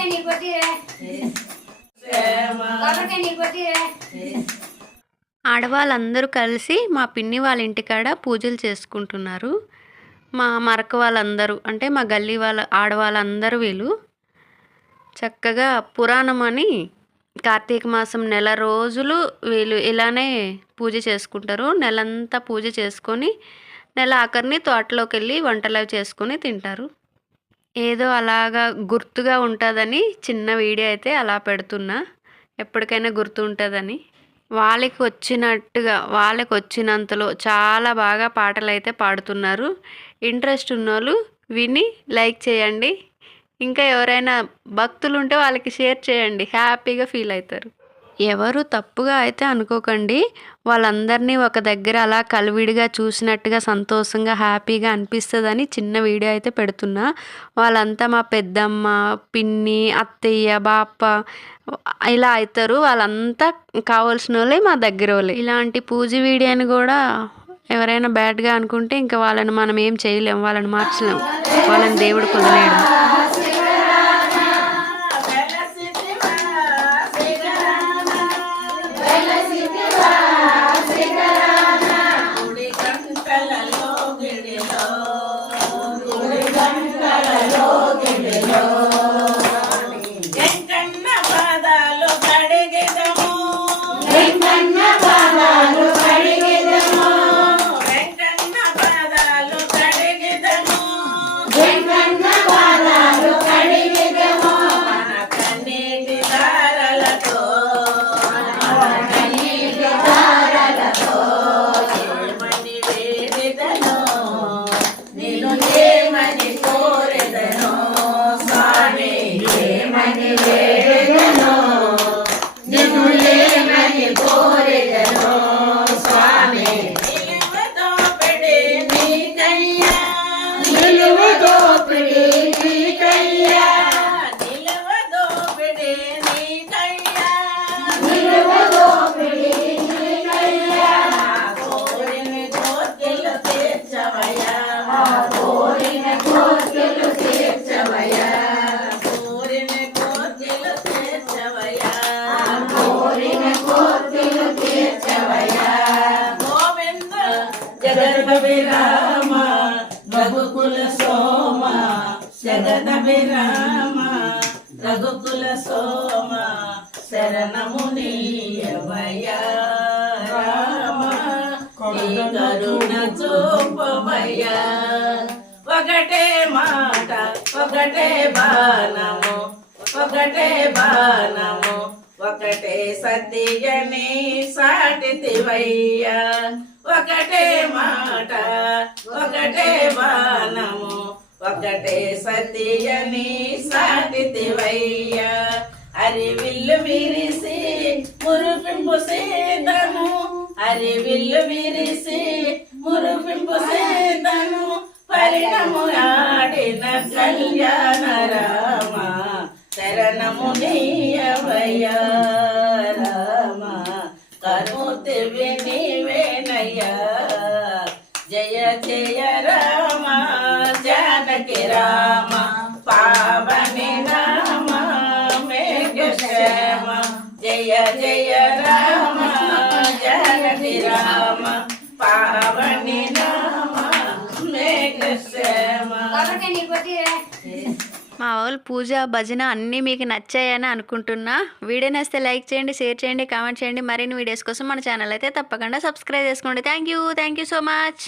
కొబ్బరికాయ నీళ్ళు కొట్టిరే కొబ్బరికాయ నీళ్ళు కొట్టిరే ఆడవాళ్ళందరూ కలిసి మా పిన్ని వాళ్ళ ఇంటికాడ పూజలు చేసుకుంటున్నారు. మా మరక వాళ్ళందరూ అంటే మా గల్లీ వాళ్ళ ఆడవాళ్ళందరూ వీళ్ళు చక్కగా పురాణం అని కార్తీక మాసం నెల రోజులు వీళ్ళు ఇలానే పూజ చేసుకుంటారు. నెలంతా పూజ చేసుకొని నెల ఆఖరిని తోటలోకి వెళ్ళి వంటలు అవి చేసుకొని తింటారు. ఏదో అలాగా గుర్తుగా ఉంటుందని చిన్న వీడియో అయితే అలా పెడుతున్నా. ఎప్పటికైనా గుర్తు ఉంటుందని. వాళ్ళకి వచ్చినట్టుగా వాళ్ళకి వచ్చినంతలో చాలా బాగా పాటలు అయితే పాడుతున్నారు. ఇంట్రెస్ట్ ఉన్నోళ్ళు విని లైక్ చేయండి. ఇంకా ఎవరైనా భక్తులు ఉంటే వాళ్ళకి షేర్ చేయండి. హ్యాపీగా ఫీల్ అవుతారు. ఎవరు తప్పుగా అయితే అనుకోకండి. వాళ్ళందరినీ ఒక దగ్గర అలా కలివిడిగా చూసినట్టుగా సంతోషంగా హ్యాపీగా అనిపిస్తుందని చిన్న వీడియో అయితే పెడుతున్నా. వాళ్ళంతా మా పెద్దమ్మ పిన్ని అత్తయ్య బాప్ప ఇలా అవుతారు వాళ్ళంతా కావాల్సిన వాళ్ళే మా దగ్గర వాళ్ళే ఇలాంటి పూజ వీడియోని కూడా ఎవరైనా బ్యాడ్గా అనుకుంటే ఇంకా వాళ్ళని మనం ఏం చేయలేం. వాళ్ళని మార్చలేం. వాళ్ళని దేవుడు కుదలేడు పాదాలు కడిగెదము వెంకన్న పాదాలు కడిగెదము వెంకన్న పాదాలు కడిగెదము వెంకన్న పాదాలు కడిగెదము మన కన్నీటి దారలతో మన కన్నీటి దారలతో ఏమని వేడిదనో నేను ఏమని కోరెదనో స్వామి ఏమని వేడెదనో జగత విరామ రఘుకుల సోమ శరణమునీయవయ్యా రామ కరుణ ఒకటే మాట ఒకటే బాణము ఒకటే బాణము ఒకటే సత్యని సాటితివయ్యా. ఒకటే మాట ఒకటే బాణము ఒకటే సత్యని సాటితివయ్యా. అరి విల్లు విరిసి మురుపింపు సీతను. అరి విల్లు విరిసి మురుపింపు సీతను. పరిణము ఆడిన కళ్యాణ రామ శరణము నీయవయ రామ. కరుతివి నీవేనయ్యా. జయ జయ రామ. జానకి రామ పావని రామ మేఘశ్యామ జయ జయ రామ జానకి రామ పావని రామ మేఘశ్యామ మా వాళ్ళు పూజ భజన అన్నీ మీకు నచ్చాయని అనుకుంటున్నా. వీడియో నచ్చితే లైక్ చేయండి షేర్ చేయండి కామెంట్ చేయండి. మరిన్ని వీడియోస్ కోసం మన ఛానల్ అయితే తప్పకుండా సబ్స్క్రైబ్ చేసుకోండి. Thank you thank you so much